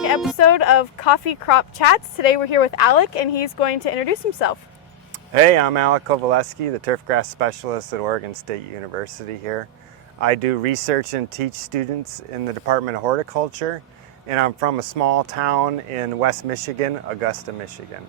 second episode of Coffee Crop Chats. Today we're here with Alec, and he's going to introduce himself. Hey, I'm Alec Kowalewski, the turfgrass specialist at Oregon State University here. I do research and teach students in the Department of Horticulture, and I'm from a small town in West Michigan, Augusta, Michigan.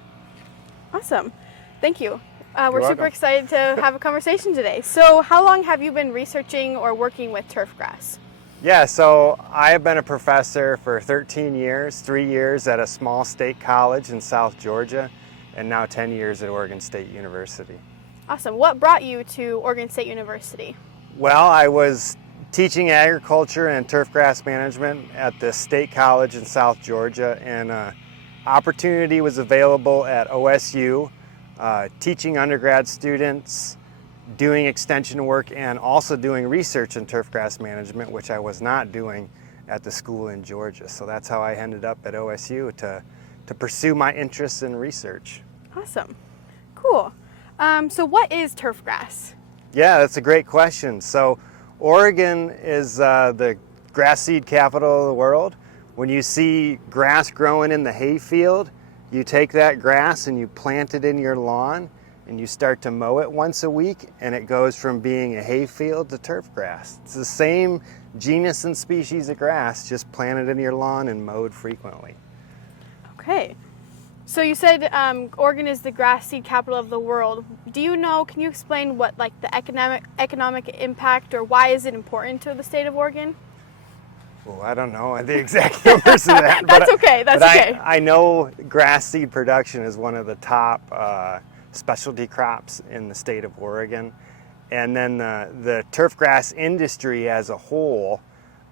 Awesome. Thank you. We're welcome. super excited to have a conversation today. So how long have you been researching or working with turfgrass? Yeah, so I have been a professor for 13 years, 3 years at a small state college in South Georgia, and now 10 years at Oregon State University. Awesome. What brought you to Oregon State University? Well, I was teaching agriculture and turfgrass management at the state college in South Georgia, and opportunity was available at OSU, teaching undergrad students, doing extension work, and also doing research in turfgrass management, which I was not doing at the school in Georgia. So that's how I ended up at OSU to pursue my interests in research. Awesome. Cool. So what is turfgrass? Yeah, that's a great question. So Oregon is the grass seed capital of the world. When you see grass growing in the hayfield, you take that grass and you plant it in your lawn, and you start to mow it once a week, and it goes from being a hayfield to turfgrass. It's the same genus and species of grass, just planted in your lawn and mowed frequently. Okay. So you said Oregon is the grass seed capital of the world. Do you know, can you explain what like the economic impact, or why is it important to the state of Oregon? Well, I don't know the exact numbers of that. That's okay. I know grass seed production is one of the top specialty crops in the state of Oregon. And then the turfgrass industry as a whole,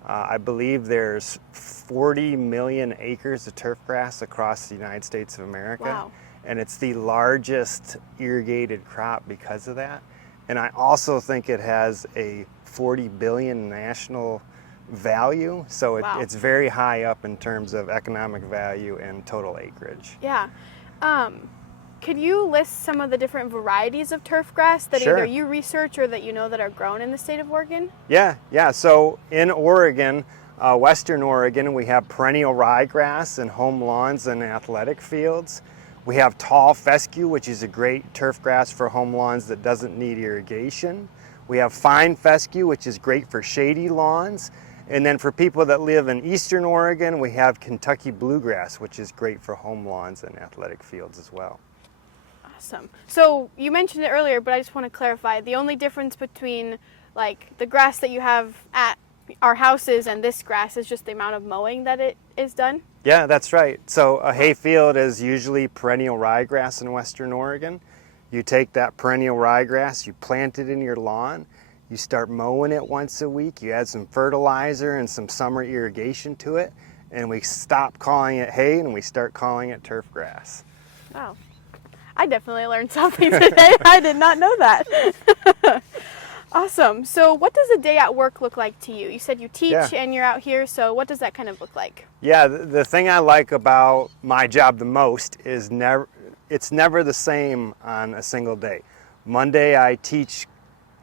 I believe there's 40 million acres of turfgrass across the United States of America. Wow. And it's the largest irrigated crop because of that. And I also think it has a 40 billion national value, so Wow. it's very high up in terms of economic value and total acreage. Yeah. Could you list some of the different varieties of turfgrass that Sure. either you research or that you know that are grown in the state of Oregon? Yeah. So in Oregon, Western Oregon, we have perennial ryegrass in home lawns and athletic fields. We have tall fescue, which is a great turfgrass for home lawns that doesn't need irrigation. We have fine fescue, which is great for shady lawns. And then for people that live in Eastern Oregon, we have Kentucky bluegrass, which is great for home lawns and athletic fields as well. Awesome. So you mentioned it earlier, but I just want to clarify. The only difference between like the grass that you have at our houses and this grass is just the amount of mowing that it is done? Yeah, that's right. So a hayfield is usually perennial ryegrass in Western Oregon. You take that perennial ryegrass, you plant it in your lawn, you start mowing it once a week, you add some fertilizer and some summer irrigation to it, and we stop calling it hay and we start calling it turfgrass. Wow. I definitely learned something today. I did not know that. Awesome. So what does a day at work look like to you? You said you teach and you're out here, so what does that kind of look like? Yeah, the thing I like about my job the most is it's never the same on a single day. Monday I teach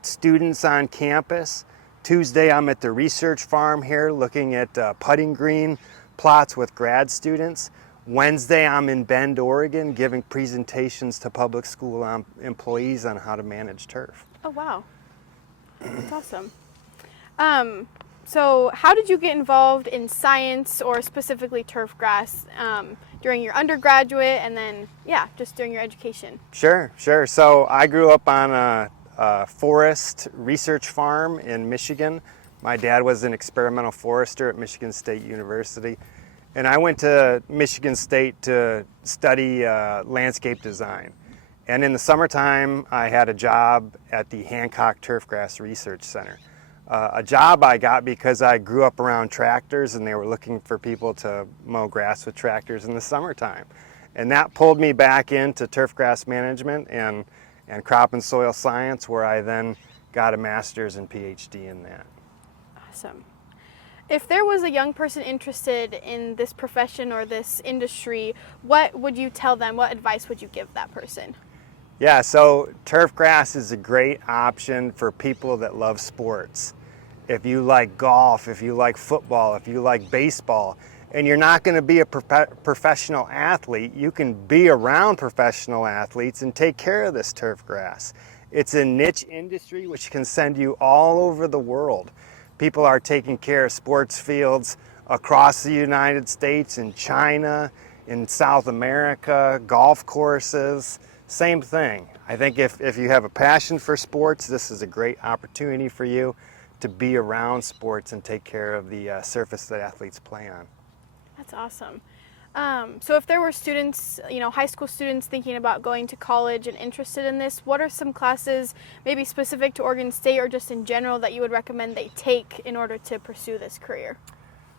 students on campus. Tuesday I'm at the research farm here looking at putting green plots with grad students. Wednesday I'm in Bend, Oregon giving presentations to public school employees on how to manage turf. Oh, wow. That's awesome. So how did you get involved in science, or specifically turfgrass, during your undergraduate and then, just during your education? Sure. So I grew up on a forest research farm in Michigan. My dad was an experimental forester at Michigan State University. And I went to Michigan State to study landscape design. And in the summertime, I had a job at the Hancock Turfgrass Research Center. A job I got because I grew up around tractors and they were looking for people to mow grass with tractors in the summertime. And that pulled me back into turfgrass management and crop and soil science, where I then got a master's and PhD in that. Awesome. If there was a young person interested in this profession or this industry, what would you tell them? What advice would you give that person? Yeah, so turfgrass is a great option for people that love sports. If you like golf, if you like football, if you like baseball, and you're not going to be a professional athlete, you can be around professional athletes and take care of this turf grass. It's a niche industry which can send you all over the world. People are taking care of sports fields across the United States, in China, in South America, golf courses, same thing. I think if you have a passion for sports, this is a great opportunity for you to be around sports and take care of the surface that athletes play on. That's awesome. So if there were students, high school students thinking about going to college and interested in this, what are some classes maybe specific to Oregon State or just in general that you would recommend they take in order to pursue this career?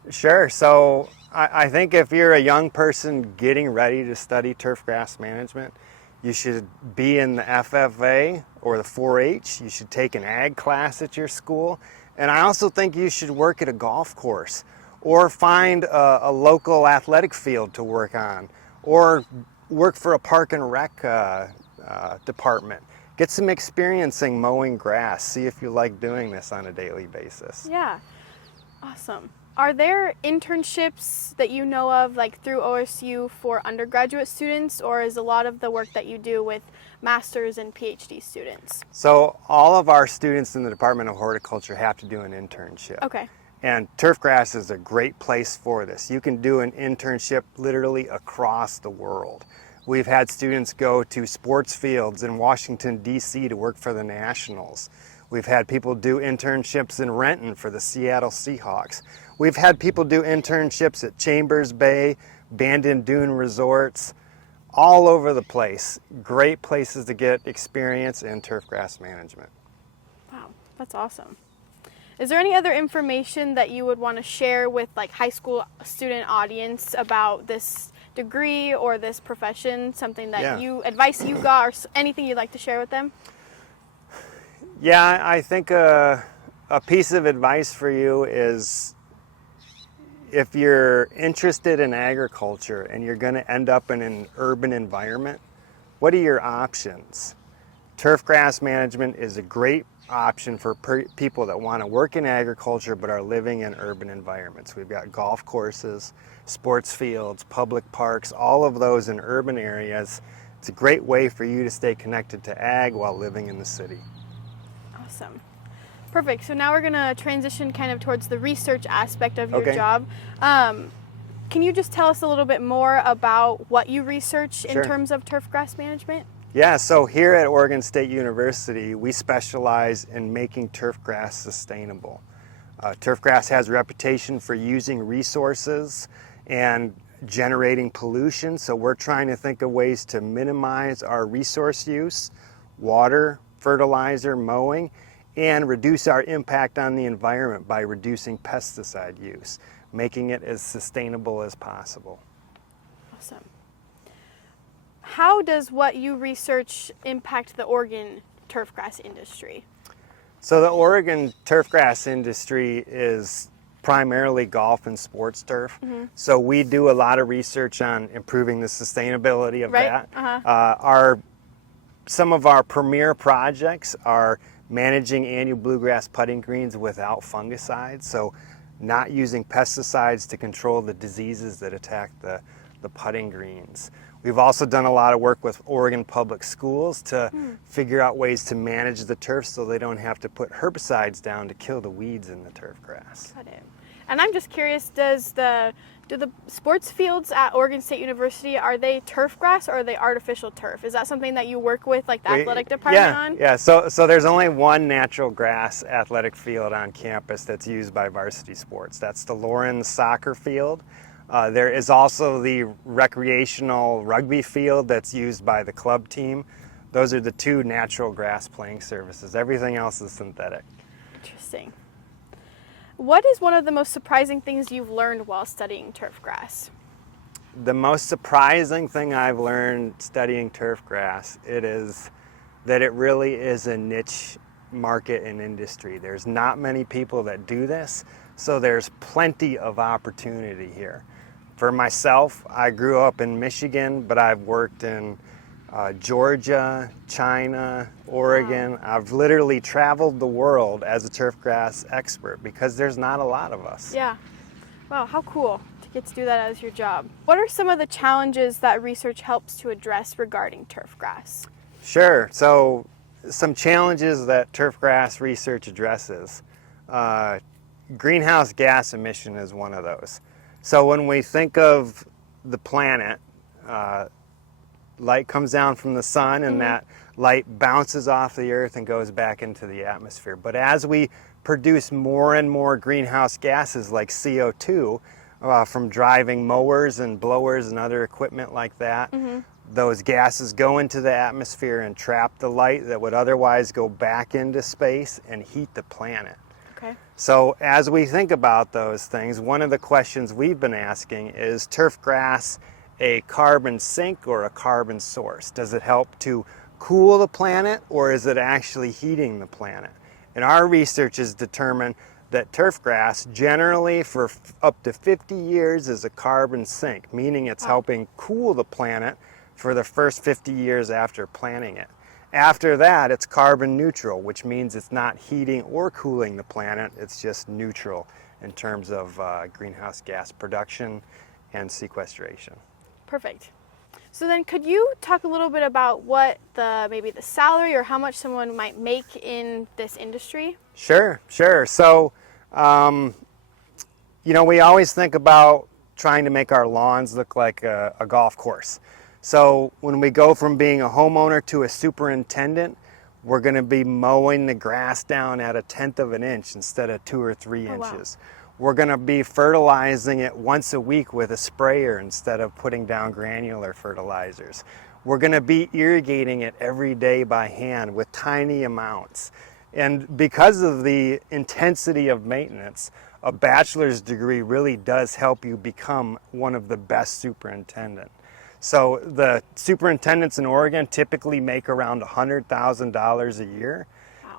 Sure. So I think if you're a young person getting ready to study turf grass management, you should be in the FFA or the 4-H. You should take an ag class at your school. And I also think you should work at a golf course or find a local athletic field to work on or work for a park and rec department. Get some experience in mowing grass. See if you like doing this on a daily basis. Yeah. Awesome. Are there internships that you know of, like through OSU, for undergraduate students, or is a lot of the work that you do with master's and PhD students? So all of our students in the Department of Horticulture have to do an internship. Okay. And turfgrass is a great place for this. You can do an internship literally across the world. We've had students go to sports fields in Washington, D.C. to work for the Nationals. We've had people do internships in Renton for the Seattle Seahawks. We've had people do internships at Chambers Bay, Bandon Dune Resorts, all over the place. Great places to get experience in turfgrass management. Wow, that's awesome. Is there any other information that you would want to share with like high school student audience about this degree or this profession? Something that advice you got, or anything you'd like to share with them? Yeah, I think a piece of advice for you is if you're interested in agriculture and you're going to end up in an urban environment, what are your options? Turfgrass management is a great option for people that want to work in agriculture but are living in urban environments. We've got golf courses, sports fields, public parks, all of those in urban areas. It's a great way for you to stay connected to ag while living in the city. Awesome. Perfect. So now we're going to transition kind of towards the research aspect of your job. Can you just tell us a little bit more about what you research in terms of turfgrass management? Yeah, so here at Oregon State University, we specialize in making turfgrass sustainable. Turfgrass has a reputation for using resources and generating pollution, so we're trying to think of ways to minimize our resource use, water, fertilizer, mowing, and reduce our impact on the environment by reducing pesticide use, making it as sustainable as possible. Awesome. How does what you research impact the Oregon turfgrass industry? So the Oregon turfgrass industry is primarily golf and sports turf. So we do a lot of research on improving the sustainability of that. Some of our premier projects are managing annual bluegrass putting greens without fungicides, so not using pesticides to control the diseases that attack the putting greens. We've also done a lot of work with Oregon Public Schools to figure out ways to manage the turf so they don't have to put herbicides down to kill the weeds in the turf grass. Got it. And I'm just curious, do the sports fields at Oregon State University, are they turf grass or are they artificial turf? Is that something that you work with, like the athletic department on? Yeah, so there's only one natural grass athletic field on campus that's used by varsity sports. That's the Lawrence soccer field. There is also the recreational rugby field that's used by the club team. Those are the two natural grass playing surfaces. Everything else is synthetic. Interesting. What is one of the most surprising things you've learned while studying turfgrass? The most surprising thing I've learned studying turfgrass, it is that it really is a niche market and industry. There's not many people that do this, so there's plenty of opportunity here. For myself, I grew up in Michigan, but I've worked in Georgia, China, Oregon. Wow. I've literally traveled the world as a turfgrass expert because there's not a lot of us. Yeah. Wow, how cool to get to do that as your job. What are some of the challenges that research helps to address regarding turfgrass? Sure. So some challenges that turfgrass research addresses. Greenhouse gas emission is one of those. So when we think of the planet, light comes down from the sun and that light bounces off the earth and goes back into the atmosphere. But as we produce more and more greenhouse gases like CO2 from driving mowers and blowers and other equipment like that, those gases go into the atmosphere and trap the light that would otherwise go back into space and heat the planet. Okay. So as we think about those things, one of the questions we've been asking is turfgrass a carbon sink or a carbon source? Does it help to cool the planet or is it actually heating the planet? And our research has determined that turfgrass generally for up to 50 years is a carbon sink, meaning it's helping cool the planet for the first 50 years after planting it. After that, it's carbon neutral, which means it's not heating or cooling the planet, it's just neutral in terms of greenhouse gas production and sequestration. Perfect. So then could you talk a little bit about what maybe the salary or how much someone might make in this industry? Sure. So, we always think about trying to make our lawns look like a golf course. So when we go from being a homeowner to a superintendent, we're going to be mowing the grass down at 1/10 of an inch instead of 2 or 3 inches. Wow. We're going to be fertilizing it once a week with a sprayer instead of putting down granular fertilizers. We're going to be irrigating it every day by hand with tiny amounts. And because of the intensity of maintenance, a bachelor's degree really does help you become one of the best superintendents. So the superintendents in Oregon typically make around $100,000 a year.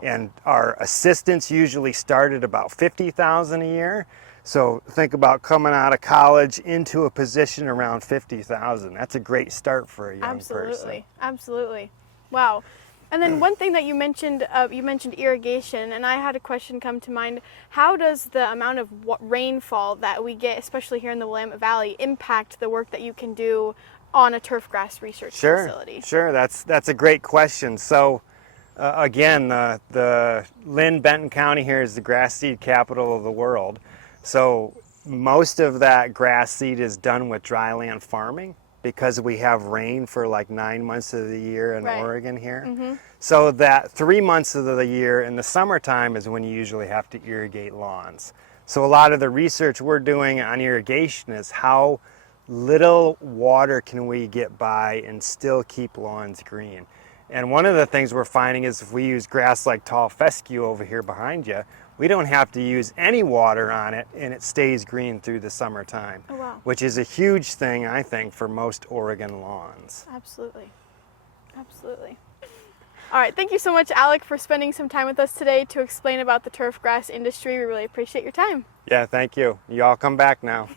And our assistants usually start at about $50,000 a year. So think about coming out of college into a position around $50,000. That's a great start for a young person. Absolutely. Wow. And then one thing that you mentioned irrigation, and I had a question come to mind. How does the amount of rainfall that we get, especially here in the Willamette Valley, impact the work that you can do on a turfgrass research facility? Sure. That's a great question. So again, the Benton County here is the grass seed capital of the world. So most of that grass seed is done with dryland farming because we have rain for like 9 months of the year in Oregon here. So that 3 months of the year in the summertime is when you usually have to irrigate lawns. So a lot of the research we're doing on irrigation is how little water can we get by and still keep lawns green. And one of the things we're finding is if we use grass like tall fescue over here behind you, we don't have to use any water on it and it stays green through the summertime, which is a huge thing, I think, for most Oregon lawns. Absolutely. All right, thank you so much, Alec, for spending some time with us today to explain about the turfgrass industry. We really appreciate your time. Yeah, thank you. You all come back now.